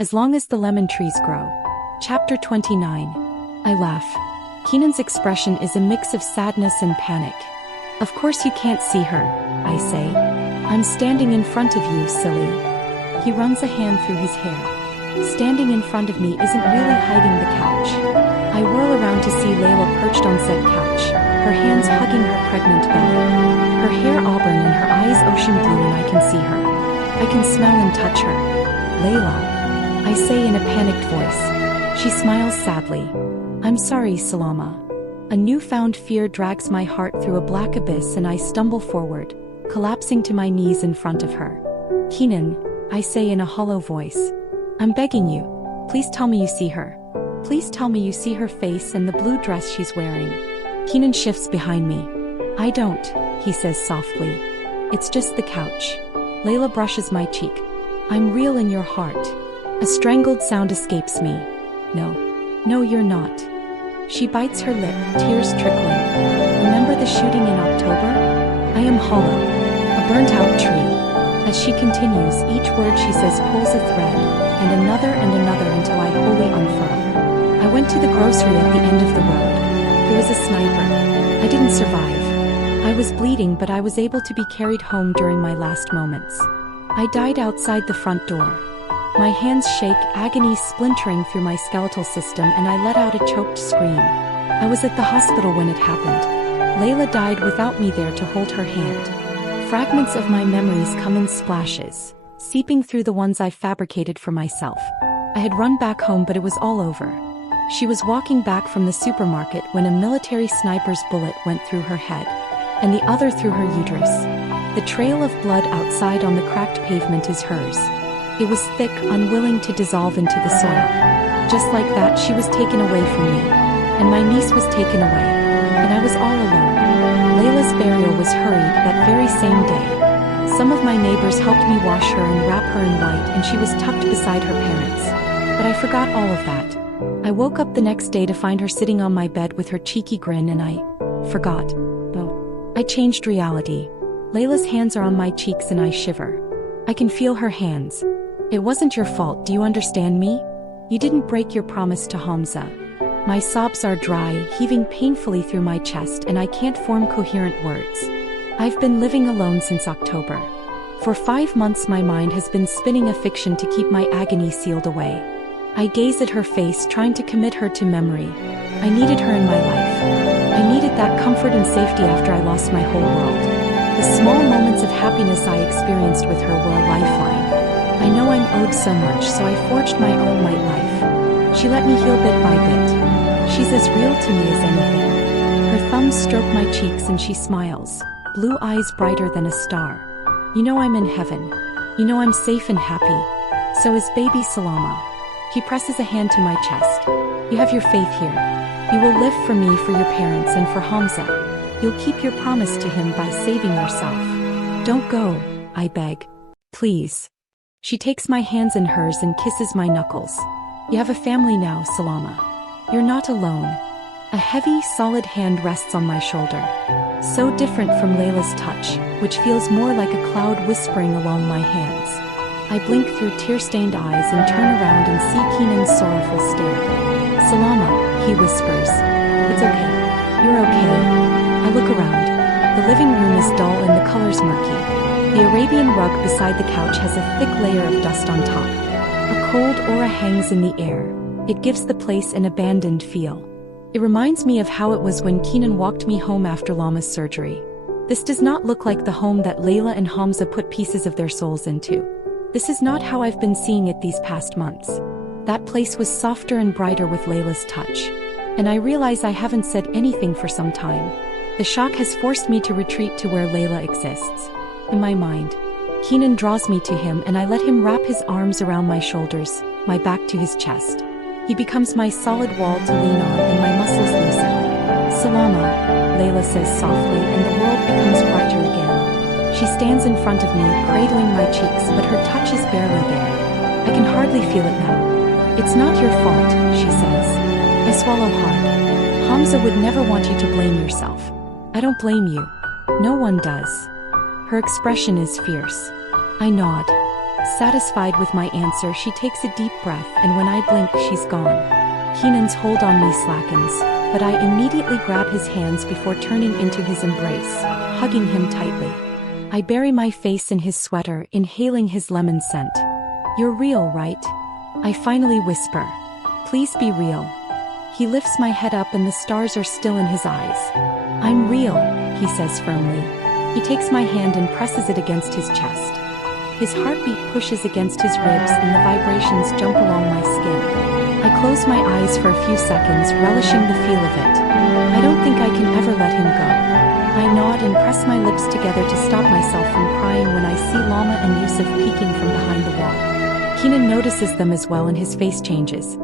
As long as the lemon trees grow. Chapter 29. I laugh. Kenan's expression is a mix of sadness and panic. Of course you can't see her, I say. I'm standing in front of you, silly. He runs a hand through his hair. Standing in front of me isn't really hiding the couch. I whirl around to see Layla perched on said couch, her hands hugging her pregnant belly. Her hair auburn and her eyes ocean blue, and I can see her. I can smell and touch her. Layla, I say in a panicked voice. She smiles sadly. I'm sorry, Salama. A newfound fear drags my heart through a black abyss and I stumble forward, collapsing to my knees in front of her. Kenan, I say in a hollow voice. I'm begging you. Please tell me you see her. Please tell me you see her face and the blue dress she's wearing. Kenan shifts behind me. I don't, he says softly. It's just the couch. Layla brushes my cheek. I'm real in your heart. A strangled sound escapes me. No, you're not. She bites her lip, tears trickling. Remember the shooting in October? I am hollow, a burnt-out tree. As she continues, each word she says pulls a thread, and another until I wholly unfurl. I went to the grocery at the end of the road. There was a sniper. I didn't survive. I was bleeding, but I was able to be carried home during my last moments. I died outside the front door. My hands shake, agony splintering through my skeletal system, and I let out a choked scream. I was at the hospital when it happened. Layla died without me there to hold her hand. Fragments of my memories come in splashes, seeping through the ones I fabricated for myself. I had run back home, but it was all over. She was walking back from the supermarket when a military sniper's bullet went through her head, and the other through her uterus. The trail of blood outside on the cracked pavement is hers. It was thick, unwilling to dissolve into the soil. Just like that, she was taken away from me. And my niece was taken away. And I was all alone. Layla's burial was hurried that very same day. Some of my neighbors helped me wash her and wrap her in white, and she was tucked beside her parents. But I forgot all of that. I woke up the next day to find her sitting on my bed with her cheeky grin, and I forgot. Oh. I changed reality. Layla's hands are on my cheeks and I shiver. I can feel her hands. It wasn't your fault, do you understand me? You didn't break your promise to Hamza. My sobs are dry, heaving painfully through my chest, and I can't form coherent words. I've been living alone since October. For 5 months my mind has been spinning a fiction to keep my agony sealed away. I gaze at her face, trying to commit her to memory. I needed her in my life. I needed that comfort and safety after I lost my whole world. The small moments of happiness I experienced with her were a lifeline. I know I'm owed so much, so I forged my own white life. She let me heal bit by bit. She's as real to me as anything. Her thumbs stroke my cheeks and she smiles, blue eyes brighter than a star. You know I'm in heaven. You know I'm safe and happy. So is baby Salama. He presses a hand to my chest. You have your faith here. You will live for me, for your parents, and for Hamza. You'll keep your promise to him by saving yourself. Don't go, I beg. Please. She takes my hands in hers and kisses my knuckles. You have a family now, Salama. You're not alone. A heavy, solid hand rests on my shoulder. So different from Layla's touch, which feels more like a cloud whispering along my hands. I blink through tear-stained eyes and turn around and see Kenan's sorrowful stare. Salama, he whispers. It's okay. You're okay. I look around. The living room is dull and the colors murky. The Arabian rug beside the couch has a thick layer of dust on top. A cold aura hangs in the air. It gives the place an abandoned feel. It reminds me of how it was when Kenan walked me home after Lama's surgery. This does not look like the home that Layla and Hamza put pieces of their souls into. This is not how I've been seeing it these past months. That place was softer and brighter with Layla's touch. And I realize I haven't said anything for some time. The shock has forced me to retreat to where Layla exists. In my mind, Kenan draws me to him and I let him wrap his arms around my shoulders, my back to his chest. He becomes my solid wall to lean on and my muscles loosen. Salama, Layla says softly, and the world becomes brighter again. She stands in front of me, cradling my cheeks, but her touch is barely there. I can hardly feel it now. It's not your fault, she says. I swallow hard. Hamza would never want you to blame yourself. I don't blame you. No one does. Her expression is fierce. I nod. Satisfied with my answer, she takes a deep breath, and when I blink, she's gone. Kenan's hold on me slackens, but I immediately grab his hands before turning into his embrace, hugging him tightly. I bury my face in his sweater, inhaling his lemon scent. "You're real, right?" I finally whisper. "Please be real." He lifts my head up and the stars are still in his eyes. "I'm real," he says firmly. He takes my hand and presses it against his chest. His heartbeat pushes against his ribs and the vibrations jump along my skin. I close my eyes for a few seconds, relishing the feel of it. I don't think I can ever let him go. I nod and press my lips together to stop myself from crying when I see Lama and Yusuf peeking from behind the wall. Kenan notices them as well and his face changes.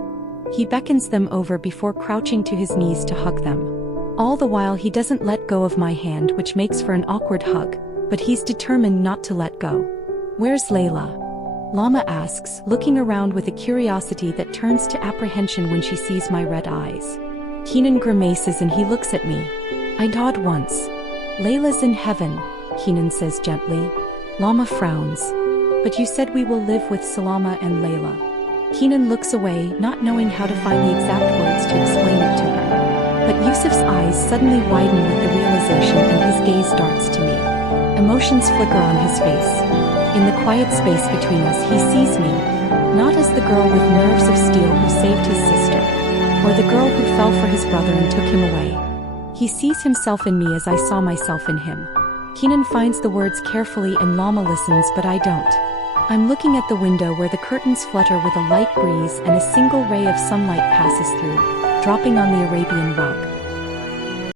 He beckons them over before crouching to his knees to hug them. All the while he doesn't let go of my hand, which makes for an awkward hug, but he's determined not to let go. "Where's Layla?" Lama asks, looking around with a curiosity that turns to apprehension when she sees my red eyes. Kenan grimaces and he looks at me. I nod once. "Layla's in heaven," Kenan says gently. Lama frowns. "But you said we will live with Salama and Layla." Kenan looks away, not knowing how to find the exact words to explain it to her. But Yusuf's eyes suddenly widen with the realization and his gaze darts to me. Emotions flicker on his face. In the quiet space between us, he sees me, not as the girl with nerves of steel who saved his sister, or the girl who fell for his brother and took him away. He sees himself in me as I saw myself in him. Kenan finds the words carefully and Lama listens, but I don't. I'm looking at the window where the curtains flutter with a light breeze and a single ray of sunlight passes through, dropping on the Arabian rug.